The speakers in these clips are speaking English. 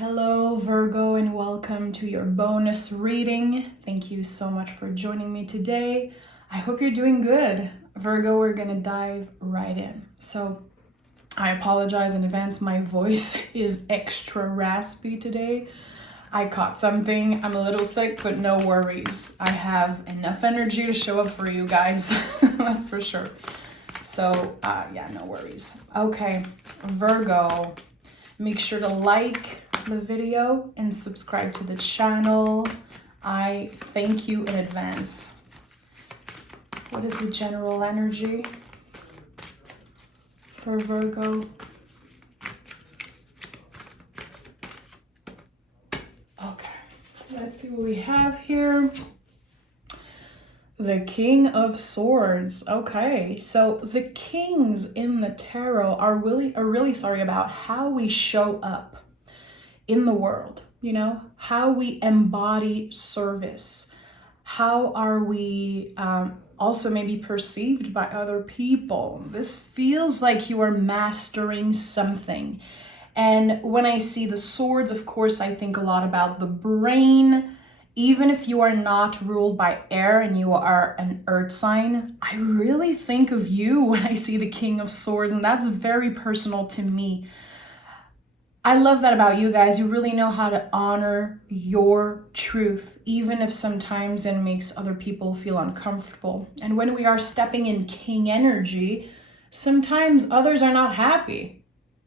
Hello, Virgo, and welcome to your bonus reading. Thank you so much for joining me today. I hope you're doing good. Virgo, we're gonna dive right in. So, I apologize in advance. My voice is extra raspy today. I caught something. I'm a little sick, but no worries. I have enough energy to show up for you guys. That's for sure. So, yeah, no worries. Okay, Virgo, make sure to like the video and subscribe to the channel. I thank you in advance. What is the general energy for Virgo? Okay, let's see what we have here. The King of Swords. Okay, so the kings in the tarot are really sorry about how we show up in the world, how we embody service. How are we also maybe perceived by other people? This feels like you are mastering something. And when I see the swords, of course, I think a lot about the brain. Even if you are not ruled by air and you are an earth sign, I really think of you when I see the King of Swords, and that's very personal to me. I love that about you guys. You really know how to honor your truth, even if sometimes it makes other people feel uncomfortable. And when we are stepping in king energy, sometimes others are not happy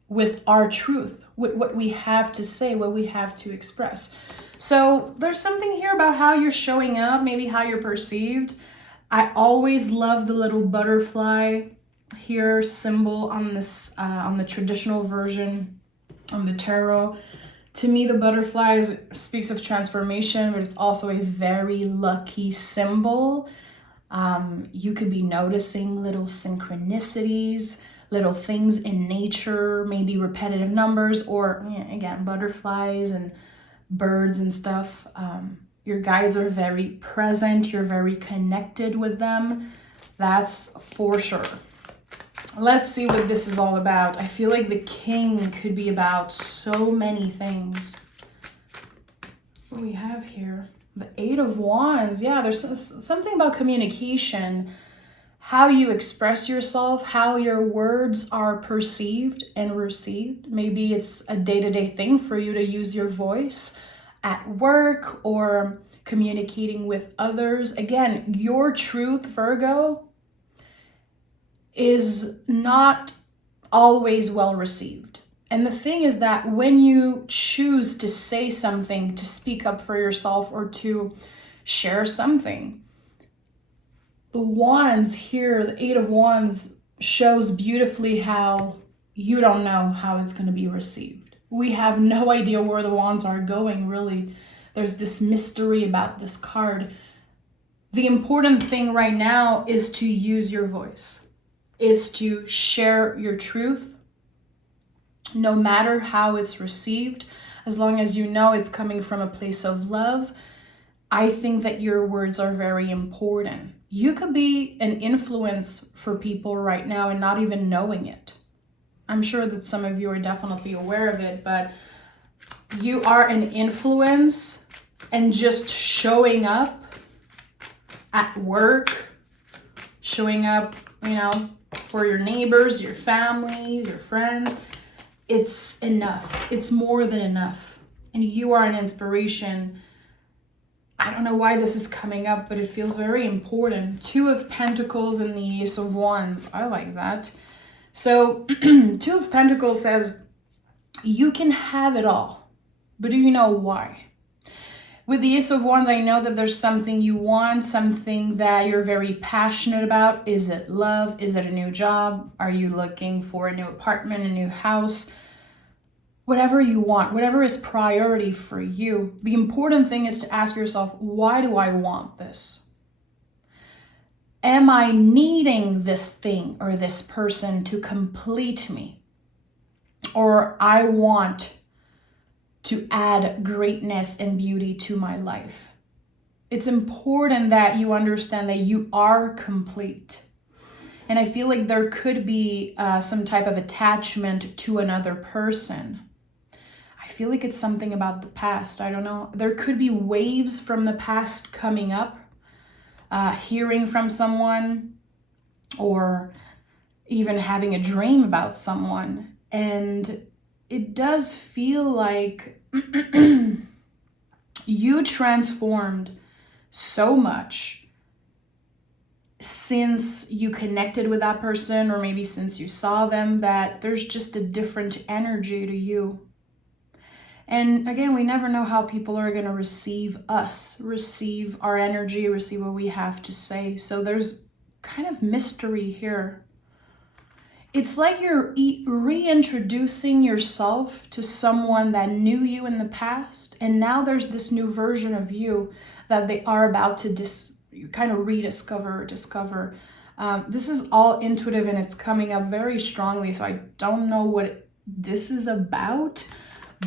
with our truth, with what we have to say, what we have to express. So there's something here about how you're showing up, maybe how you're perceived. I always love the little butterfly here symbol on this, on the traditional version of the tarot. To me, the butterflies speaks of transformation, but it's also a very lucky symbol. You could be noticing little synchronicities, little things in nature, maybe repetitive numbers, or again, butterflies and birds and stuff. Your guides are very present. You're very connected with them. That's for sure. Let's see what this is all about. I feel like the king could be about so many things. What do we have here? The Eight of Wands. Yeah, there's something about communication, how you express yourself, how your words are perceived and received. Maybe it's a day-to-day thing for you to use your voice at work or communicating with others. Again, your truth, Virgo, is not always well received. And the thing is that when you choose to say something, to speak up for yourself, or to share something, the wands here, the Eight of Wands, shows beautifully how you don't know how it's going to be received. We have no idea where the wands are going, really. There's this mystery about this card. The important thing right now is to use your voice, is to share your truth, no matter how it's received, as long as you know it's coming from a place of love. I think that your words are very important. You could be an influence for people right now and not even knowing it. I'm sure that some of you are definitely aware of it, but you are an influence, and just showing up at work, showing up, for your neighbors, your family, your friends, it's enough. It's more than enough. And you are an inspiration. I don't know why this is coming up, but it feels very important. Two of Pentacles and the Ace of Wands. I like that. So Two of Pentacles says, you can have it all, but do you know why? With the Ace of Wands, I know that there's something you want, something that you're very passionate about. Is it love? Is it a new job? Are you looking for a new apartment, a new house? Whatever you want, whatever is priority for you. The important thing is to ask yourself, why do I want this? Am I needing this thing or this person to complete me? Or I want to add greatness and beauty to my life. It's important that you understand that you are complete. And I feel like there could be some type of attachment to another person. I feel like it's something about the past. I don't know. There could be waves from the past coming up, hearing from someone, or even having a dream about someone. And it does feel like you transformed so much since you connected with that person, or maybe since you saw them, that there's just a different energy to you. And again, we never know how people are going to receive us, receive our energy, receive what we have to say. So there's kind of mystery here. It's like you're reintroducing yourself to someone that knew you in the past, and now there's this new version of you that they are about to kind of rediscover or discover. This is all intuitive and it's coming up very strongly, so I don't know what this is about,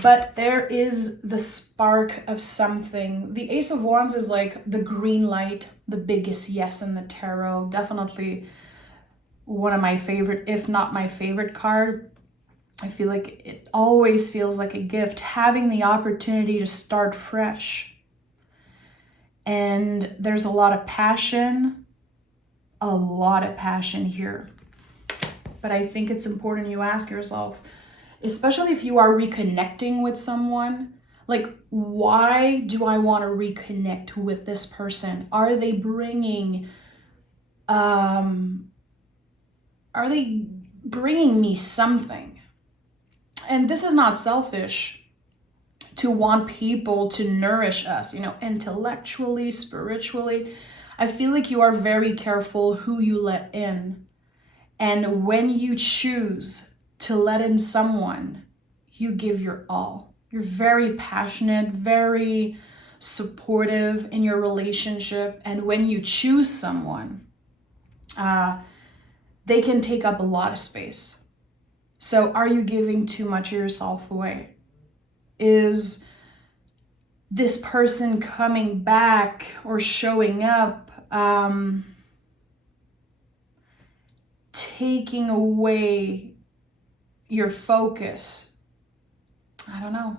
but there is the spark of something. The Ace of Wands is like the green light, the biggest yes in the tarot. Definitely one of my favorite, if not my favorite card. I feel like it always feels like a gift, having the opportunity to start fresh. And there's a lot of passion here. But I think it's important you ask yourself, especially if you are reconnecting with someone, like, why do I want to reconnect with this person? Are they bringing me something? And this is not selfish to want people to nourish us, intellectually, spiritually. I feel like you are very careful who you let in. And when you choose to let in someone, you give your all. You're very passionate, very supportive in your relationship. And when you choose someone, they can take up a lot of space. So are you giving too much of yourself away? Is this person coming back or showing up taking away your focus? I don't know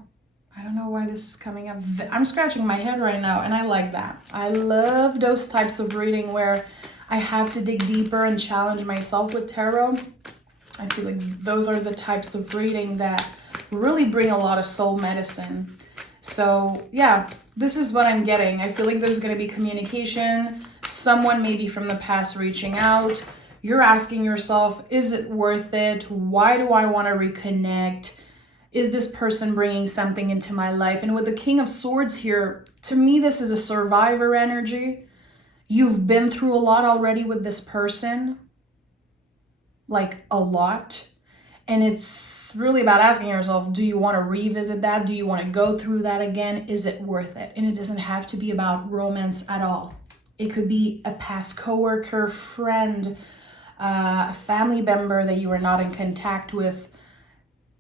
why this is coming up. I'm scratching my head right now, and I like that. I love those types of reading where I have to dig deeper and challenge myself with tarot. I feel like those are the types of reading that really bring a lot of soul medicine. So yeah, this is what I'm getting. I feel like there's going to be communication, someone maybe from the past reaching out. You're asking yourself, is it worth it? Why do I want to reconnect? Is this person bringing something into my life? And with the King of Swords here, to me, this is a survivor energy. You've been through a lot already with this person, like a lot. And it's really about asking yourself, do you want to revisit that? Do you want to go through that again? Is it worth it? And it doesn't have to be about romance at all. It could be a past coworker, friend, a family member that you are not in contact with.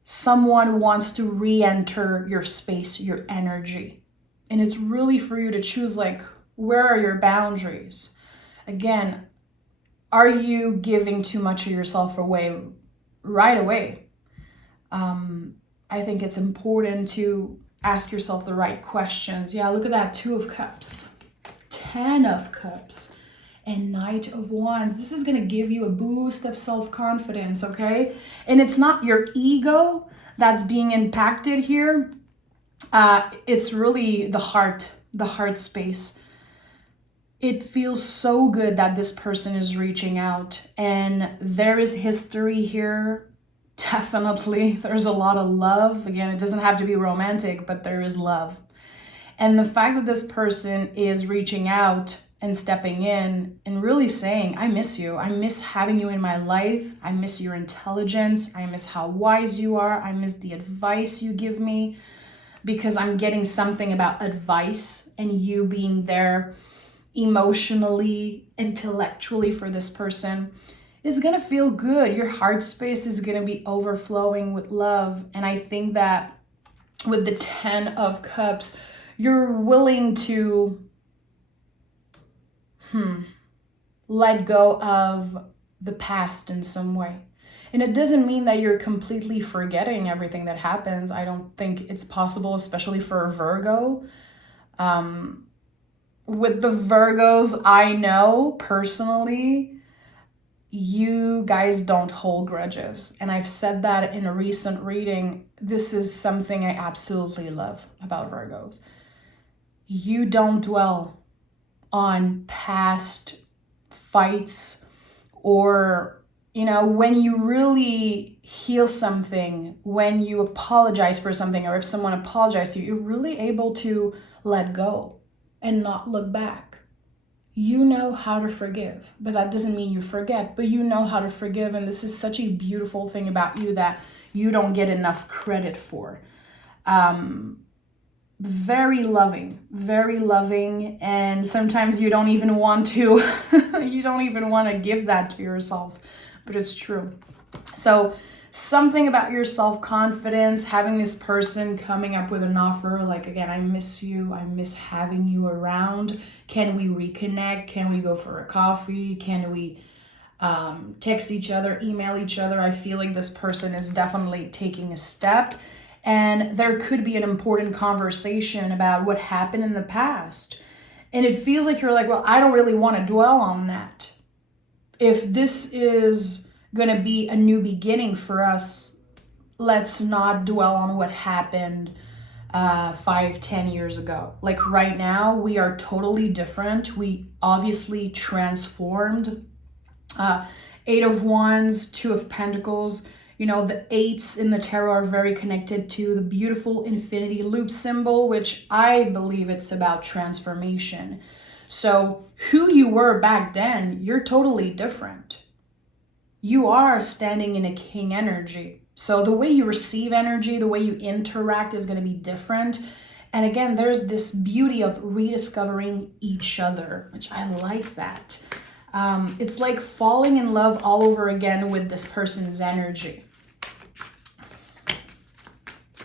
Someone wants to re-enter your space, your energy. And it's really for you to choose, like, where are your boundaries? Again, are you giving too much of yourself away right away? I think it's important to ask yourself the right questions. Yeah, look at that, 2 of Cups, 10 of Cups, and Knight of Wands. This is going to give you a boost of self-confidence, okay? And it's not your ego that's being impacted here. It's really the heart space. It feels so good that this person is reaching out, and there is history here. Definitely, there's a lot of love. Again, it doesn't have to be romantic, but there is love. And the fact that this person is reaching out and stepping in and really saying, I miss you. I miss having you in my life. I miss your intelligence. I miss how wise you are. I miss the advice you give me, because I'm getting something about advice and you being there emotionally, intellectually for this person. Is going to feel good. Your heart space is going to be overflowing with love. And I think that with the 10 of Cups, you're willing to let go of the past in some way. And it doesn't mean that you're completely forgetting everything that happens. I don't think it's possible, especially for a Virgo. With the Virgos I know personally, you guys don't hold grudges. And I've said that in a recent reading. This is something I absolutely love about Virgos. You don't dwell on past fights, or, when you really heal something, when you apologize for something, or if someone apologizes to you, you're really able to let go and not look back. You know how to forgive, but that doesn't mean you forget, but you know how to forgive. And this is such a beautiful thing about you that you don't get enough credit for. Very loving. And sometimes you don't even want to, give that to yourself, but it's true. So something about your self-confidence, having this person coming up with an offer, like, again, I miss you, I miss having you around. Can we reconnect? Can we go for a coffee? Can we text each other, email each other? I feel like this person is definitely taking a step. And there could be an important conversation about what happened in the past. And it feels like you're like, well, I don't really want to dwell on that. If this is going to be a new beginning for us, let's not dwell on what happened 5-10 years ago. Like right now, we are totally different. We obviously transformed. Eight of Wands, Two of Pentacles. The eights in the tarot are very connected to the beautiful infinity loop symbol, which I believe it's about transformation. So who you were back then, you're totally different. You are standing in a king energy. So the way you receive energy, the way you interact is going to be different. And again, there's this beauty of rediscovering each other, which I like that. It's like falling in love all over again with this person's energy.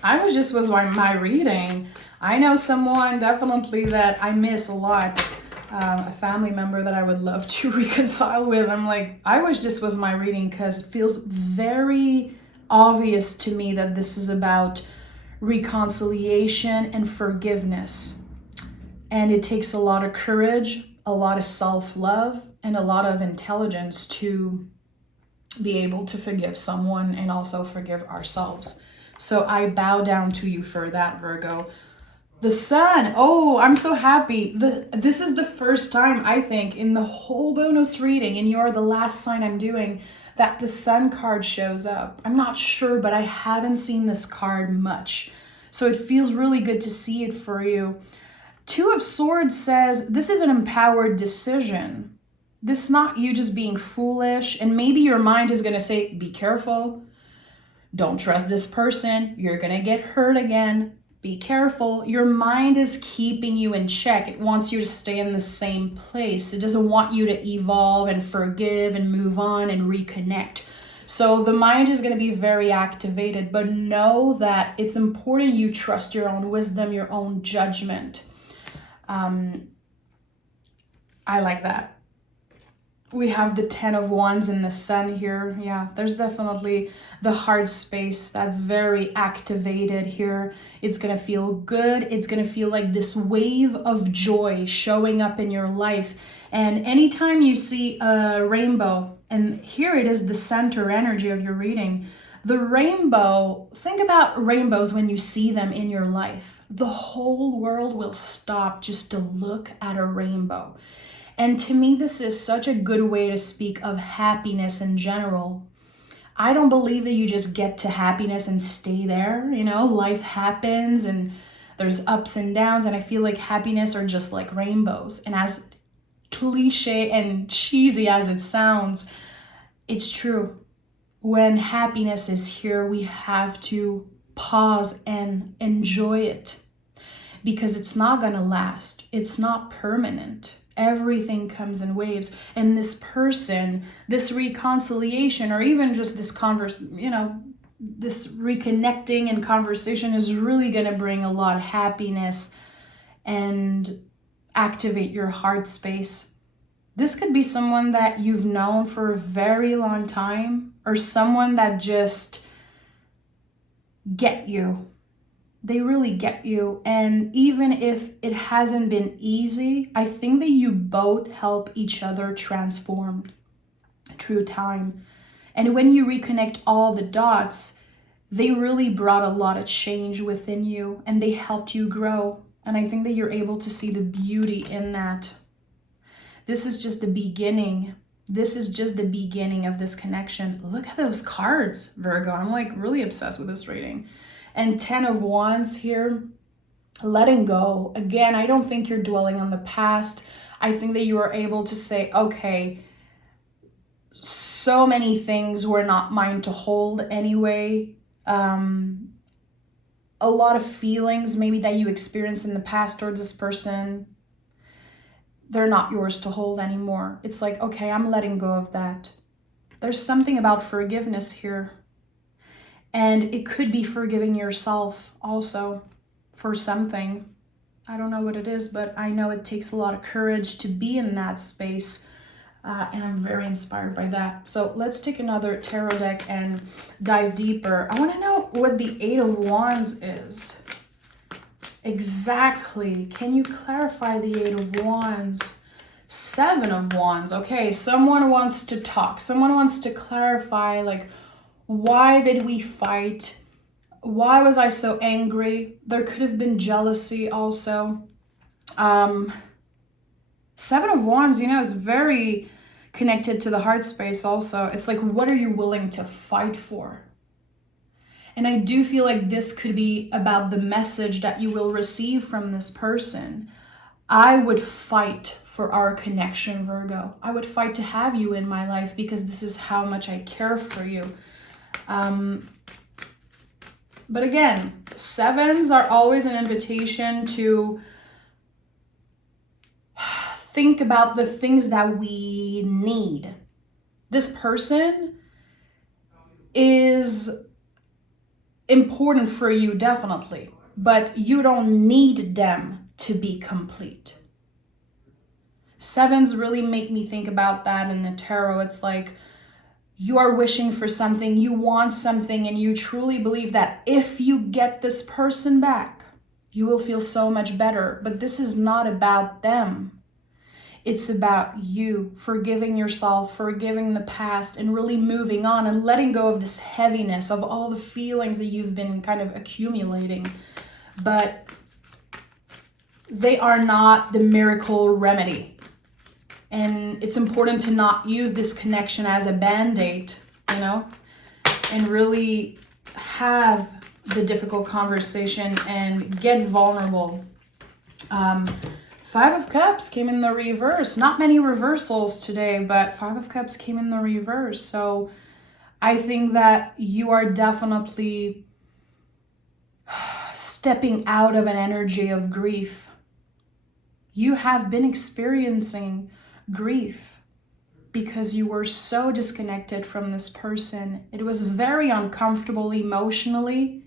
Was my reading. I know someone definitely that I miss a lot. A family member that I would love to reconcile with. I'm like, was my reading, because it feels very obvious to me that this is about reconciliation and forgiveness. And it takes a lot of courage, a lot of self-love, and a lot of intelligence to be able to forgive someone and also forgive ourselves. So I bow down to you for that, Virgo. The Sun. Oh, I'm so happy. This is the first time, I think, in the whole bonus reading, and you're the last sign I'm doing, that the Sun card shows up. I'm not sure, but I haven't seen this card much. So it feels really good to see it for you. Two of Swords says this is an empowered decision. This is not you just being foolish, and maybe your mind is going to say, be careful. Don't trust this person. You're going to get hurt again. Be careful. Your mind is keeping you in check. It wants you to stay in the same place. It doesn't want you to evolve and forgive and move on and reconnect. So the mind is going to be very activated, but know that it's important you trust your own wisdom, your own judgment. I like that. We have the 10 of Wands in the Sun here. Yeah, there's definitely the heart space that's very activated here. It's going to feel good. It's going to feel like this wave of joy showing up in your life. And anytime you see a rainbow, and here it is the center energy of your reading, the rainbow, think about rainbows when you see them in your life. The whole world will stop just to look at a rainbow. And to me, this is such a good way to speak of happiness in general. I don't believe that you just get to happiness and stay there. Life happens and there's ups and downs. And I feel like happiness are just like rainbows. And as cliche and cheesy as it sounds, it's true. When happiness is here, we have to pause and enjoy it, because it's not going to last. It's not permanent. Everything comes in waves. And this person, this reconciliation, or even just this this reconnecting and conversation is really going to bring a lot of happiness and activate your heart space. This could be someone that you've known for a very long time, or someone that just get you. They really get you. And even if it hasn't been easy, I think that you both help each other transform through time. And when you reconnect all the dots, they really brought a lot of change within you and they helped you grow. And I think that you're able to see the beauty in that. This is just the beginning. This is just the beginning of this connection. Look at those cards, Virgo. I'm like really obsessed with this reading. And 10 of Wands here, letting go. Again, I don't think you're dwelling on the past. I think that you are able to say, okay, so many things were not mine to hold anyway. A lot of feelings maybe that you experienced in the past towards this person, they're not yours to hold anymore. It's like, okay, I'm letting go of that. There's something about forgiveness here. And it could be forgiving yourself also for something. I don't know what it is, but I know it takes a lot of courage to be in that space. And I'm very inspired by that. So let's take another tarot deck and dive deeper. I want to know what the 8 of Wands is. Exactly. Can you clarify the 8 of Wands? 7 of Wands. Okay, someone wants to talk. Someone wants to clarify, like, why did we fight? Why was I so angry? There could have been jealousy also. 7 of Wands, you know, is very connected to the heart space also. It's like, what are you willing to fight for? And I do feel like this could be about the message that you will receive from this person. I would fight for our connection, Virgo. I would fight to have you in my life because this is how much I care for you. But again, 7s are always an invitation to think about the things that we need. This person is important for you, definitely, but you don't need them to be complete. 7s really make me think about that in the tarot. It's like you are wishing for something, you want something, and you truly believe that if you get this person back, you will feel so much better. But this is not about them. It's about you forgiving yourself, forgiving the past, and really moving on and letting go of this heaviness of all the feelings that you've been kind of accumulating. But they are not the miracle remedy. And it's important to not use this connection as a band-aid, you know, and really have the difficult conversation and get vulnerable. 5 of Cups came in the reverse. Not many reversals today, but 5 of Cups came in the reverse. So I think that you are definitely stepping out of an energy of grief. You have been experiencing grief because you were so disconnected from this person. It was very uncomfortable emotionally.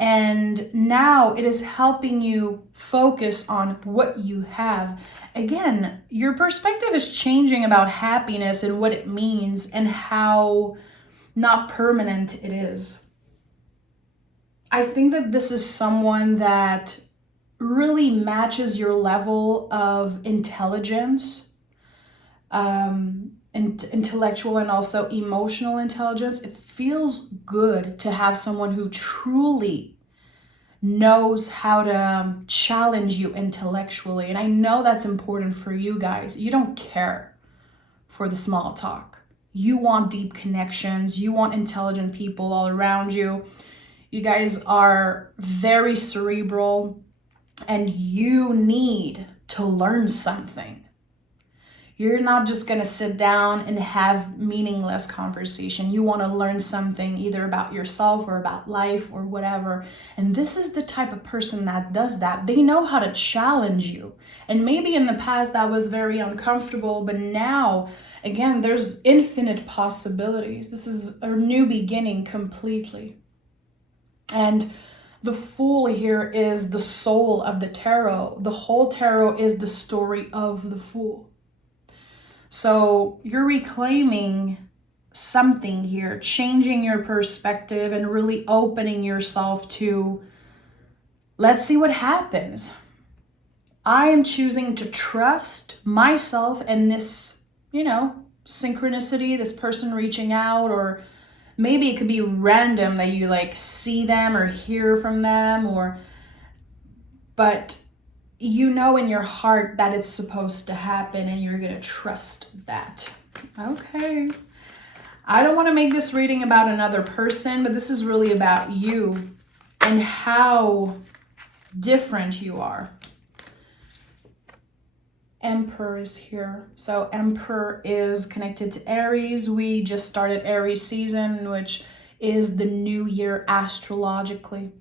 And now it is helping you focus on what you have. Again, your perspective is changing about happiness and what it means and how not permanent it is. I think that this is someone that really matches your level of intelligence, intellectual and also emotional intelligence. It feels good to have someone who truly knows how to challenge you intellectually. And I know that's important for you guys. You don't care for the small talk. You want deep connections. You want intelligent people all around you. You guys are very cerebral and you need to learn something. You're not just going to sit down and have meaningless conversation. You want to learn something either about yourself or about life or whatever. And this is the type of person that does that. They know how to challenge you. And maybe in the past that was very uncomfortable, but now, again, there's infinite possibilities. This is a new beginning completely. And the Fool here is the soul of the tarot. The whole tarot is the story of the Fool. So you're reclaiming something here, changing your perspective and really opening yourself to, let's see what happens. I am choosing to trust myself and this, synchronicity, this person reaching out, or maybe it could be random that you like see them or hear from them, but you know in your heart that it's supposed to happen and you're going to trust that. Okay. I don't want to make this reading about another person, but this is really about you and how different you are. Emperor is here. So Emperor is connected to Aries. We just started Aries season, which is the new year astrologically.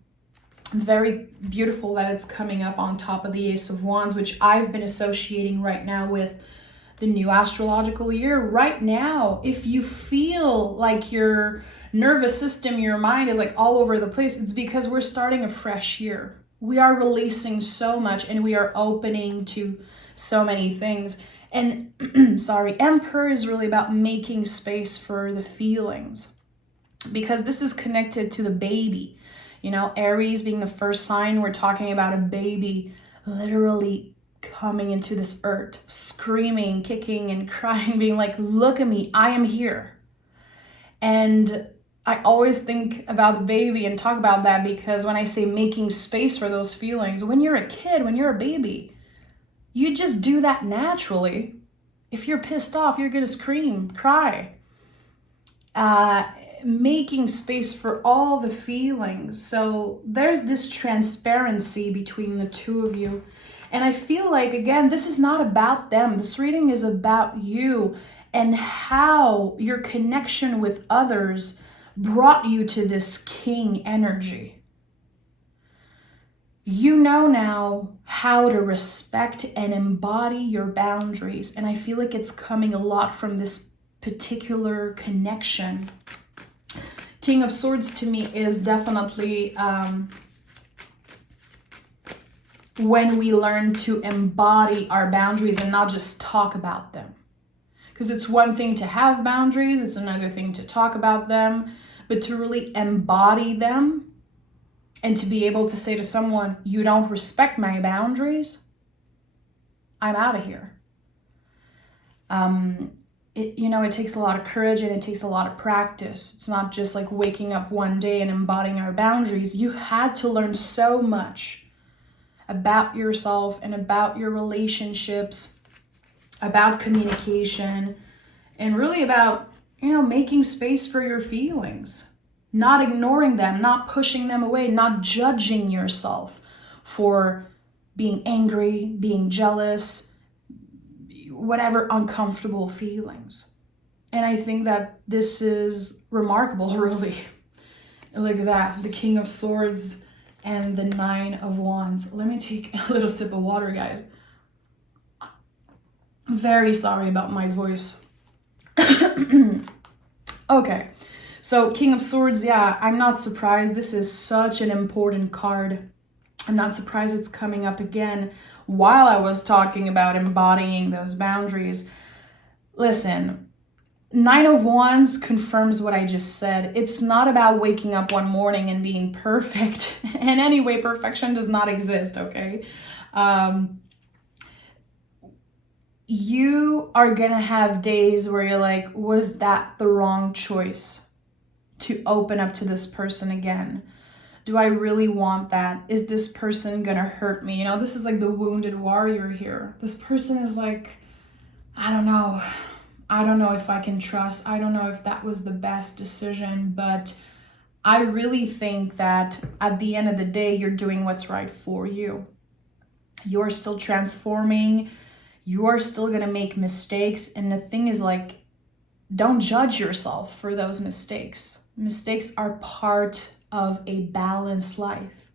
Very beautiful that it's coming up on top of the Ace of Wands, which I've been associating right now with the new astrological year. Right now, if you feel like your nervous system, your mind is like all over the place, it's because we're starting a fresh year. We are releasing so much and we are opening to so many things. And Emperor is really about making space for the feelings, because this is connected to the baby. Aries being the first sign, we're talking about a baby literally coming into this earth, screaming, kicking, and crying, being like, look at me, I am here. And I always think about the baby and talk about that, because when I say making space for those feelings, when you're a kid, when you're a baby, you just do that naturally. If you're pissed off, you're gonna scream, cry. Making space for all the feelings. So there's this transparency between the two of you. And I feel like, again, this is not about them. This reading is about you and how your connection with others brought you to this king energy. You know now how to respect and embody your boundaries. And I feel like it's coming a lot from this particular connection. King of Swords to me is definitely when we learn to embody our boundaries and not just talk about them. Because it's one thing to have boundaries, it's another thing to talk about them, but to really embody them and to be able to say to someone, you don't respect my boundaries, I'm out of here. It takes a lot of courage and it takes a lot of practice. It's not just like waking up one day and embodying our boundaries. You had to learn so much about yourself and about your relationships, about communication, and really about, making space for your feelings, not ignoring them, not pushing them away, not judging yourself for being angry, being jealous, whatever uncomfortable feelings. And I think that this is remarkable, really. Look at that, the King of Swords and the Nine of Wands. Let me take a little sip of water, guys. Very sorry about my voice. Okay, so King of Swords, yeah, I'm not surprised. This is such an important card. I'm not surprised it's coming up again while I was talking about embodying those boundaries. Listen, Nine of Wands confirms what I just said. It's not about waking up one morning and being perfect. And anyway, perfection does not exist, okay? You are gonna have days where you're like, was that the wrong choice to open up to this person again? Do I really want that? Is this person gonna hurt me? This is like the wounded warrior here. This person is like, I don't know. I don't know if I can trust. I don't know if that was the best decision, but I really think that at the end of the day, you're doing what's right for you. You're still transforming. You are still gonna make mistakes. And the thing is, like, don't judge yourself for those mistakes. Mistakes are part of a balanced life.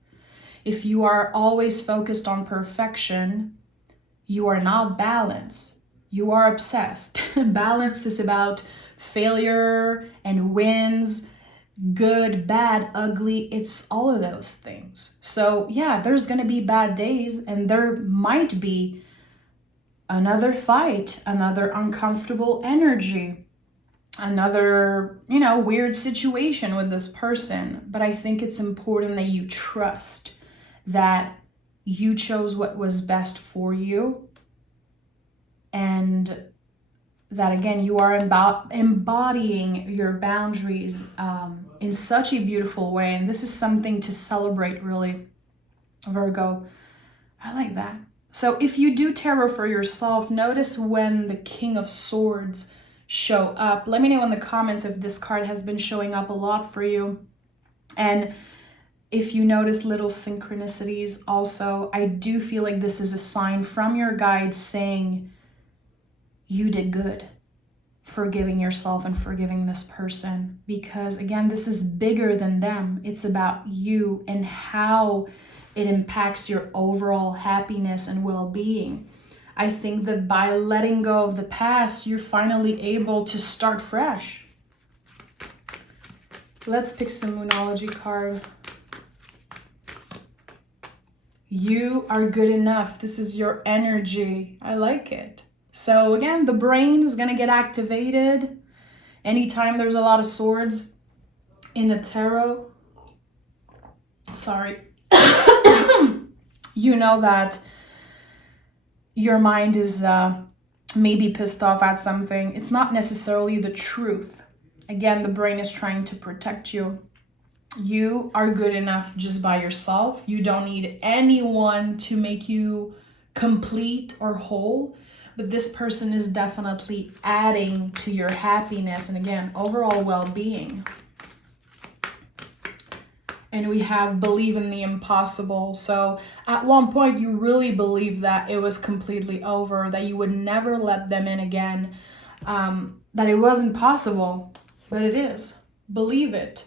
If you are always focused on perfection, you are not balanced. You are obsessed. Balance is about failure and wins, good, bad, ugly. It's all of those things. So yeah, there's gonna be bad days and there might be another fight, another uncomfortable energy, another, you know, weird situation with this person. But I think it's important that you trust that you chose what was best for you, and that again, you are embodying your boundaries in such a beautiful way. And this is something to celebrate, really, Virgo. I like that. So if you do tarot for yourself, notice when the King of Swords show up. Let me know in the comments if this card has been showing up a lot for you. And if you notice little synchronicities also, I do feel like this is a sign from your guides saying you did good, forgiving yourself and forgiving this person. Because again, this is bigger than them. It's about you and how it impacts your overall happiness and well-being. I think that by letting go of the past, you're finally able to start fresh. Let's pick some Moonology card. You are good enough. This is your energy. I like it. So again, the brain is going to get activated anytime there's a lot of swords in a tarot. Sorry. You know that your mind is maybe pissed off at something. It's not necessarily the truth. Again, the brain is trying to protect you. You are good enough just by yourself. You don't need anyone to make you complete or whole. But this person is definitely adding to your happiness and again, overall well-being. And we have believe in the impossible. So at one point you really believed that it was completely over, that you would never let them in again, that it wasn't possible, but it is. Believe it.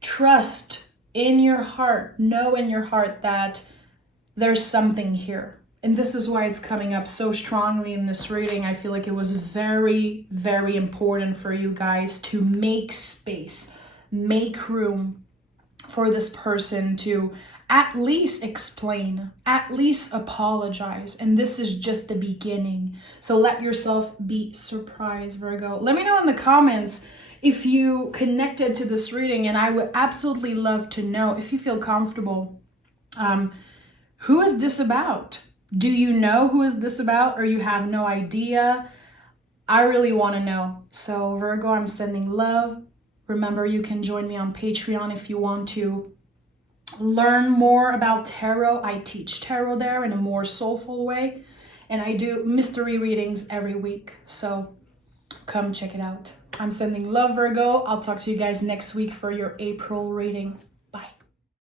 Trust in your heart, know in your heart that there's something here. And this is why it's coming up so strongly in this reading. I feel like it was very, very important for you guys to make space, make room for this person to at least explain, at least apologize. And this is just the beginning. So let yourself be surprised, Virgo. Let me know in the comments if you connected to this reading, and I would absolutely love to know, if you feel comfortable, who is this about? Do you know who is this about, or you have no idea? I really want to know. So Virgo, I'm sending love. Remember, you can join me on Patreon if you want to learn more about tarot. I teach tarot there in a more soulful way, and I do mystery readings every week. So come check it out. I'm sending love, Virgo. I'll talk to you guys next week for your April reading.